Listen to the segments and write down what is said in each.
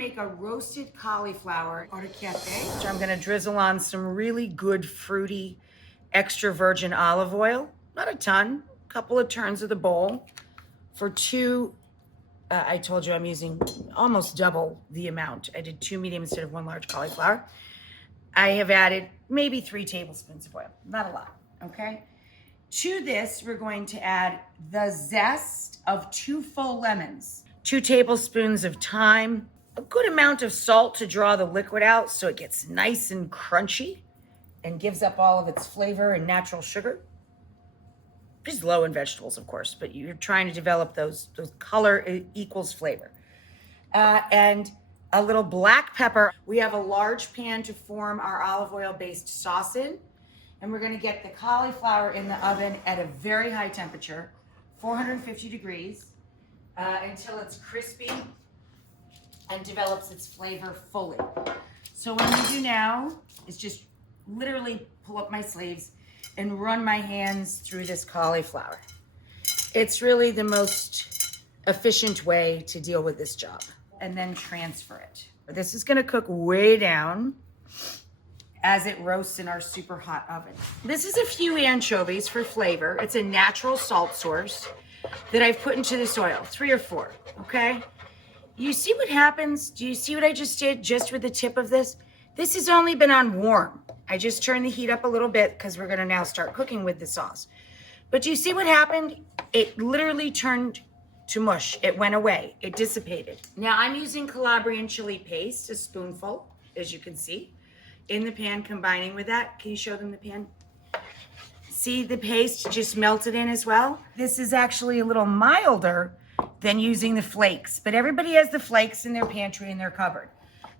make a roasted cauliflower orecchiette. So I'm gonna drizzle on some really good fruity extra virgin olive oil. Not a ton, a couple of turns of the bowl. For two, I told you I'm using almost double the amount. I did 2 medium instead of 1 large cauliflower. I have added maybe 3 tablespoons of oil, not a lot, okay? To this, we're going to add the zest of 2 full lemons, 2 tablespoons of thyme, a good amount of salt to draw the liquid out so it gets nice and crunchy and gives up all of its flavor and natural sugar. It's low in vegetables, of course, but you're trying to develop those color equals flavor. And a little black pepper. We have a large pan to form our olive oil-based sauce in, and we're gonna get the cauliflower in the oven at a very high temperature, 450 degrees, until it's crispy and develops its flavor fully. So what I'm gonna do now is just literally pull up my sleeves and run my hands through this cauliflower. It's really the most efficient way to deal with this job, and then transfer it. This is gonna cook way down as it roasts in our super hot oven. This is a few anchovies for flavor. It's a natural salt source that I've put into this oil, 3 or 4, okay? You see what happens? Do you see what I just did just with the tip of this? This has only been on warm. I just turned the heat up a little bit because we're gonna now start cooking with the sauce. But do you see what happened? It literally turned to mush. It went away, it dissipated. Now I'm using Calabrian chili paste, a spoonful, as you can see, in the pan combining with that. Can you show them the pan? See the paste just melted in as well? This is actually a little milder than using the flakes, but everybody has the flakes in their pantry in their cupboard.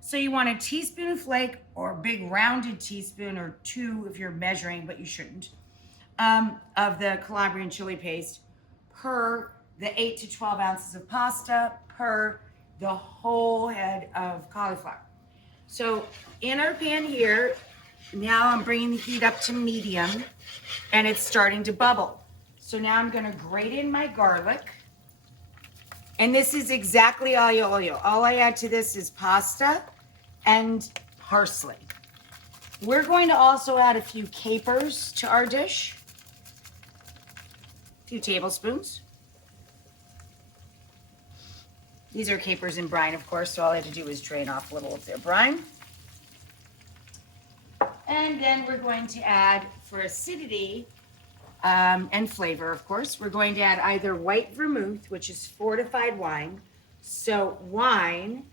So you want a teaspoon of flake or a big rounded teaspoon or 2 if you're measuring, but you shouldn't, of the Calabrian chili paste per the 8 to 12 ounces of pasta per the whole head of cauliflower. So in our pan here, now I'm bringing the heat up to medium and it's starting to bubble. So now I'm gonna grate in my garlic. And this is exactly aglio olio. All I add to this is pasta and parsley. We're going to also add a few capers to our dish. A few tablespoons. These are capers in brine, of course, so all I have to do is drain off a little of their brine. And then we're going to add, for acidity, and flavor, of course, we're going to add either white vermouth, which is fortified wine, so wine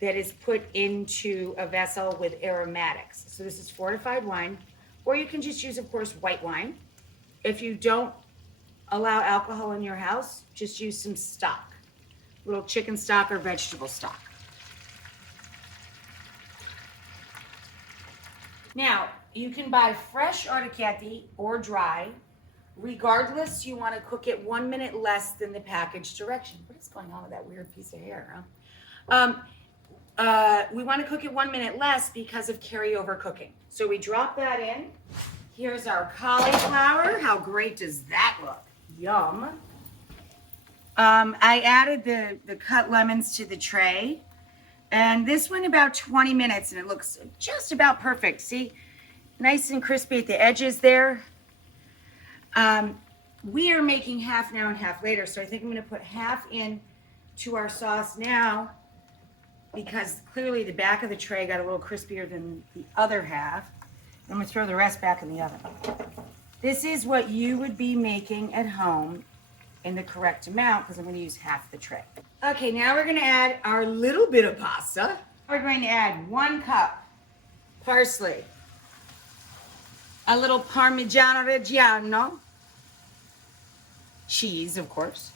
that is put into a vessel with aromatics. So this is fortified wine, or you can just use, of course, white wine. If you don't allow alcohol in your house, just use some stock, little chicken stock or vegetable stock. Now, you can buy fresh orecchiette or dry. Regardless, you want to cook it 1 minute less than the package direction. What is going on with that weird piece of hair, huh? We want to cook it 1 minute less because of carryover cooking. So we drop that in. Here's our cauliflower. How great does that look? Yum. I added the cut lemons to the tray. And this went about 20 minutes and it looks just about perfect. See, nice and crispy at the edges there. We are making half now and half later, so I think I'm going to put half in to our sauce now because clearly the back of the tray got a little crispier than the other half. I'm going to throw the rest back in the oven. This is what you would be making at home in the correct amount because I'm going to use half the tray. Okay, now we're going to add our little bit of pasta. We're going to add 1 cup parsley, a little Parmigiano Reggiano, cheese, of course,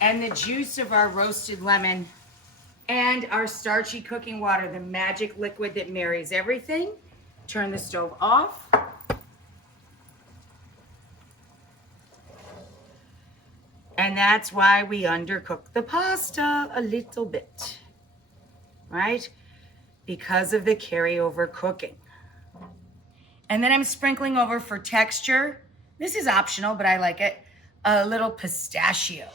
and the juice of our roasted lemon and our starchy cooking water, the magic liquid that marries everything. Turn the stove off. And that's why we undercook the pasta a little bit, right? Because of the carryover cooking. And then I'm sprinkling over for texture. This is optional, but I like it. A little pistachio.